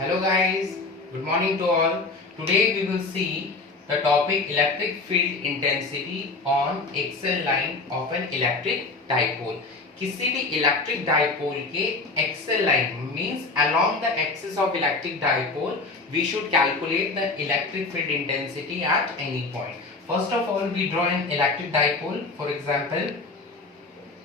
Hello guys, good morning to all. Today we will see the topic electric field intensity on axial line of an electric dipole. किसी भी electric dipole के axle line means along the axis of electric dipole we should calculate the electric field intensity at any point. First of all, we draw an electric dipole. For example,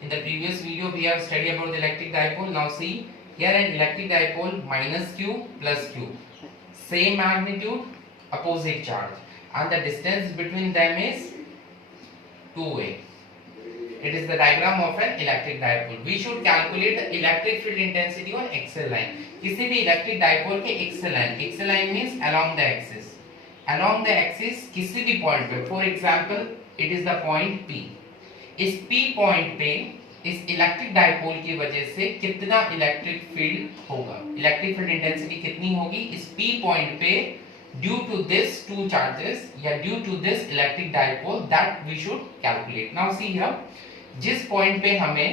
in the previous video we have studied about the electric dipole. Now see, here an electric dipole minus q plus q, same magnitude, opposite charge, and the distance between them is 2a. It is the diagram of an electric dipole. We should calculate the electric field intensity on axial line. किसी भी electric dipole के axial line means along the axis. Along the axis किसी भी point पे, for example, it is the point P. इस P point पे इस electric dipole की वजह से कितना इलेक्ट्रिक फील्ड होगा, इलेक्ट्रिक फील्ड इंटेंसिटी कितनी होगी इस P पॉइंट पे due to this two charges या due to this electric dipole, that we should calculate. Now see here, जिस पॉइंट पे हमें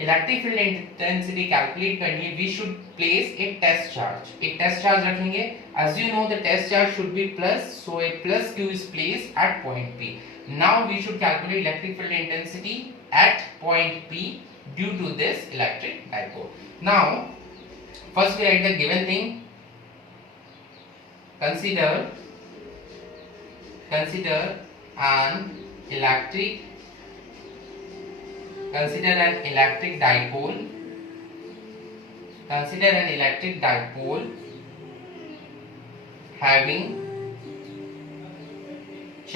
इलेक्ट्रिक फील्ड इंटेंसिटी कैलकुलेट करनी है, वी शुड प्लेस एक टेस्ट चार्ज. एक टेस्ट चार्ज रखेंगे. As you know the test charge should be plus, so a plus q is placed eight point P. Now we should calculate electric field intensity at point P due to this electric dipole. Now, first we write the given thing. Consider an electric dipole. Consider an electric dipole having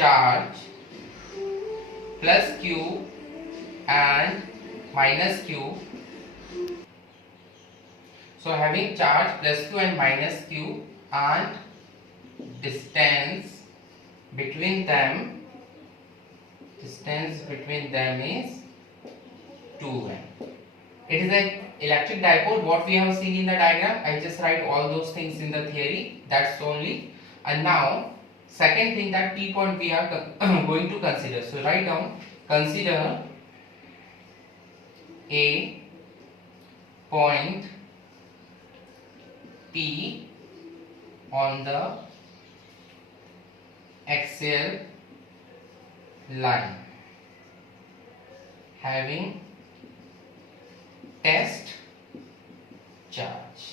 charge plus q and minus q. So having charge plus q and minus q and distance between them is 2n. It is an electric dipole. What we have seen in the diagram, I just write all those things in the theory, that's only. And now second thing, that P point we are going to consider. So write down, consider a point P on the axial line having test charge.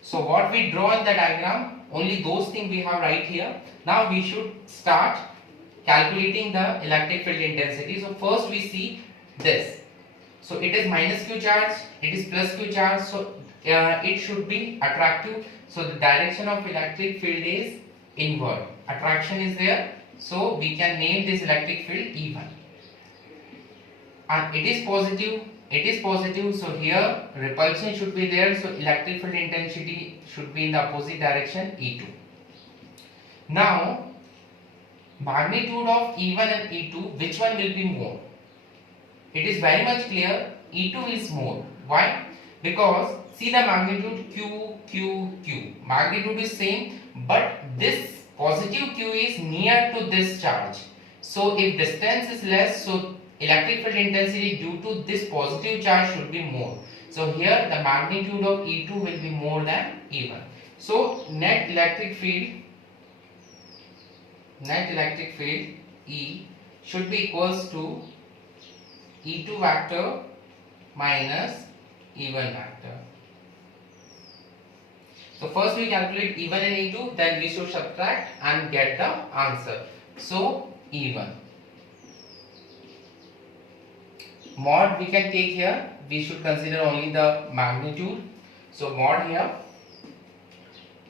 So what we draw in the diagram, only those things we have right here. Now we should start calculating the electric field intensity. So first we see this. So it is minus q charge, it is plus q charge, so it should be attractive. So the direction of electric field is inward. Attraction is there, so we can name this electric field E1. And it is positive, so here repulsion should be there, so electric field intensity should be in the opposite direction, E2. Now magnitude of E1 and E2, which one will be more? It is very much clear, E2 is more. Why? Because see the magnitude Q. Magnitude is same, but this positive Q is near to this charge. So if distance is less, so electric field intensity due to this positive charge should be more. So here the magnitude of E2 will be more than E1. So net electric field E should be equals to E2 vector minus E1 vector. So first we calculate E1 and E2, then we should subtract and get the answer. So E1 mod we can take here, we should consider only the magnitude. So mod here,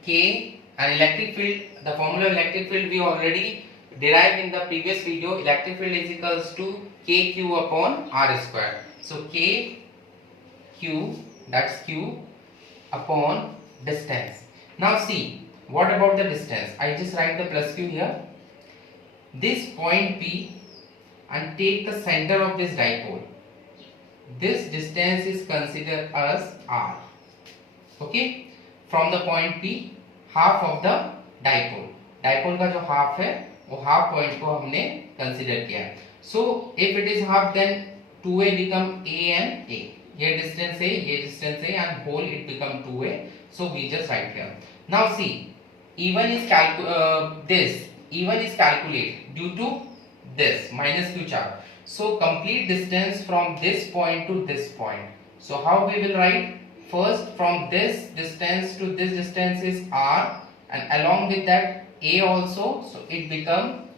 K, and electric field, the formula of electric field we already derived in the previous video. Electric field is equals to kq upon r square. So kq, that's q, upon distance. Now see, what about the distance? I just write the plus q here. This point P, and take the center of this dipole. This distance is considered as r. Okay, from the point P, half of the dipole. Dipole का जो half है, वो half point को हमने consider किया है. So if it is half, then 2a become a and a. ये distance A and whole it become 2A. So we just write here. Now see, even is calculate due to this minus q charge. So complete distance from this point to this point. So how we will write? First from this distance to this distance is r, and along with that a also. So it become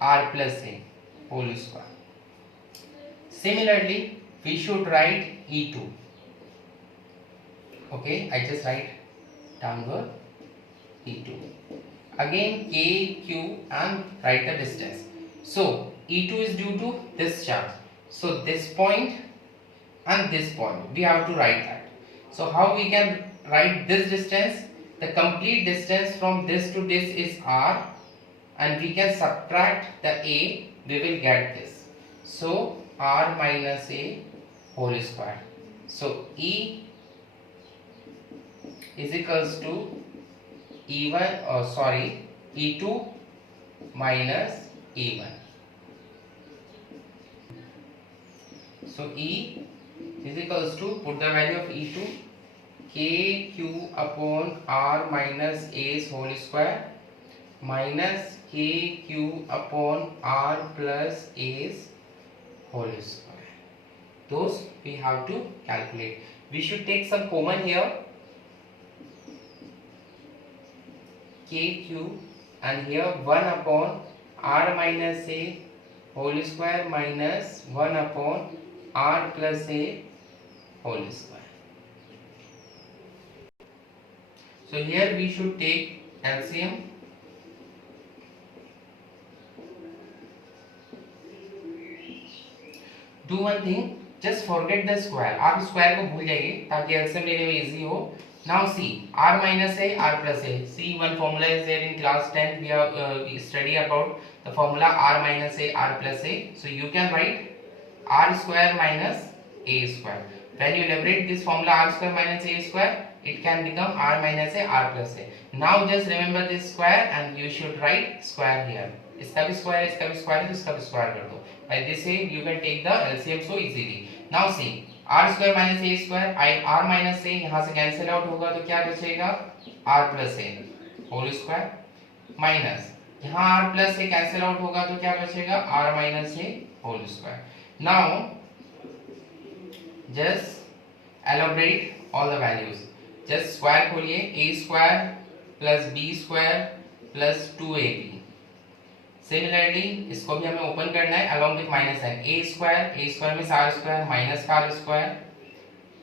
r plus a whole square. Similarly, we should write E2. Okay, I just write downward E2. Again K, Q and write the distance. So E2 is due to this charge. So this point and this point, we have to write that. So how we can write this distance? The complete distance from this to this is R, and we can subtract the A, we will get this. So R minus A whole square. So E is equals to E2 minus E1. So E is equals to, put the value of E2, KQ upon R minus A's whole square minus KQ upon R plus A's whole square. Those we have to calculate. We should take some common here. KQ and here 1 upon R minus A whole square minus 1 upon R plus A whole square. So here we should take LCM. Do one thing, just forget the square. आप square को भूल जाइए ताकि LCM लेने में easy हो. Now see, R minus A, R plus A. See, one formula is there in class 10. We have study about the formula R minus A, R plus A. So you can write R square minus A square. When you elaborate this formula R square minus A square, it can become R minus A, R plus A. Now just remember this square and you should write square here. इसका भी square है, इसका भी square है, तो इसका भी square कर दो. By this way you can take the LCM so easily. Now see, R square minus A square, R minus A यहाँ से cancel out होगा तो क्या बचेगा? R plus A whole square minus यहाँ R plus A cancel out होगा तो क्या बचेगा? R minus A whole square. Now just elaborate all the values. Just square खोलिए, A square plus B square plus 2AB. Similarly, इसको भी हमें open करना है along with minus sign. A square में R square minus का R square,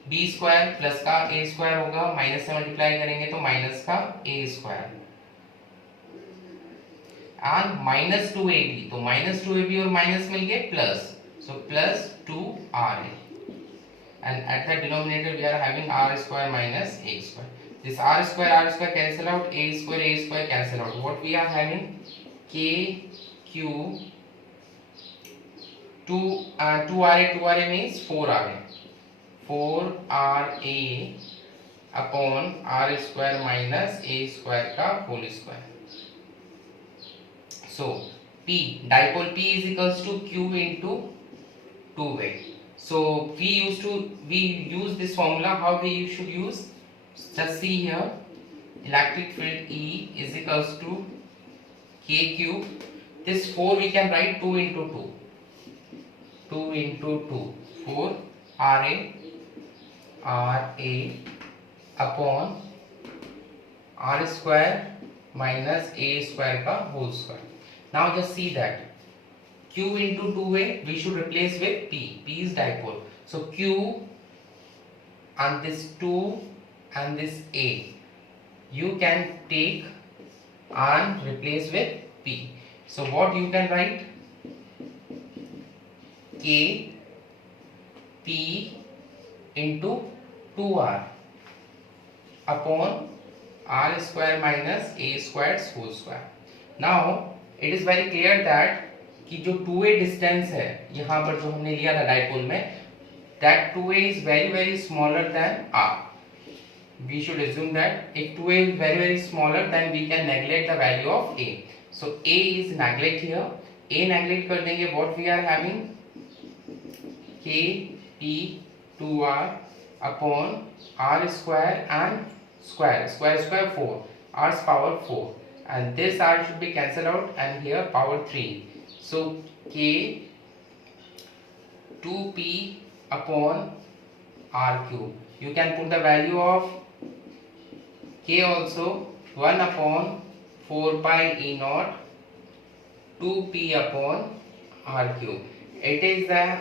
B square plus का A square होगा, minus से मल्टीप्लाई करेंगे तो minus का A square and minus 2AB. तो minus 2AB और minus मिल गए plus, so plus 2RA, and at the denominator we are having R square minus A square. This R square cancel out, A square cancel out. What we are having? K Q 2RA means 4RA. 4RA upon R square minus A square का whole square. So P, dipole P is equals to Q into 2A. So we use this formula. How we should use? Just see here, electric field E is equals to KQ. This 4 we can write 2 into 2. 2 into 2. 4 RA upon R square minus A square का whole square. Now just see that Q into 2A we should replace with P. P is dipole. So Q and this 2 and this A you can take and replace with P. So what you can write? K P into 2R upon R square minus A squared whole square. Now it is very clear that कि जो 2A distance है यहाँ पर जो हमने लिया था dipole में, that 2A is very smaller than R. We should assume that if 2A is very smaller, then we can neglect the value of A. So A is neglect here. A neglect कर देंगे. What we are having? K P 2r upon r square and square 4, r's power 4, and this r should be cancelled out and here power 3. So k 2p upon r cube. You can put the value of k also 1 upon 4 pi e naught 2p upon r cube. It is the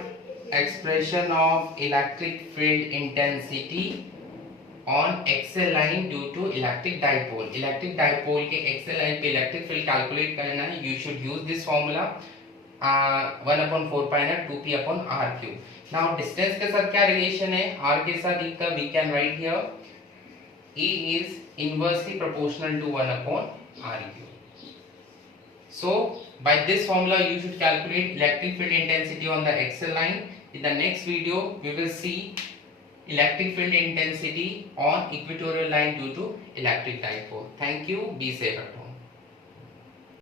expression of electric field intensity on axial line due to electric dipole. Electric dipole के axial line पे electric field calculate करना है. You should use this formula 1 upon 4 pi naught 2p upon r cube. Now distance के साथ क्या relation है? r के साथ e का we can write here e is inversely proportional to 1 upon r cube. So by this formula you should calculate electric field intensity on the axle line. In the next video we will see electric field intensity on equatorial line due to electric dipole. Thank you. Be safe.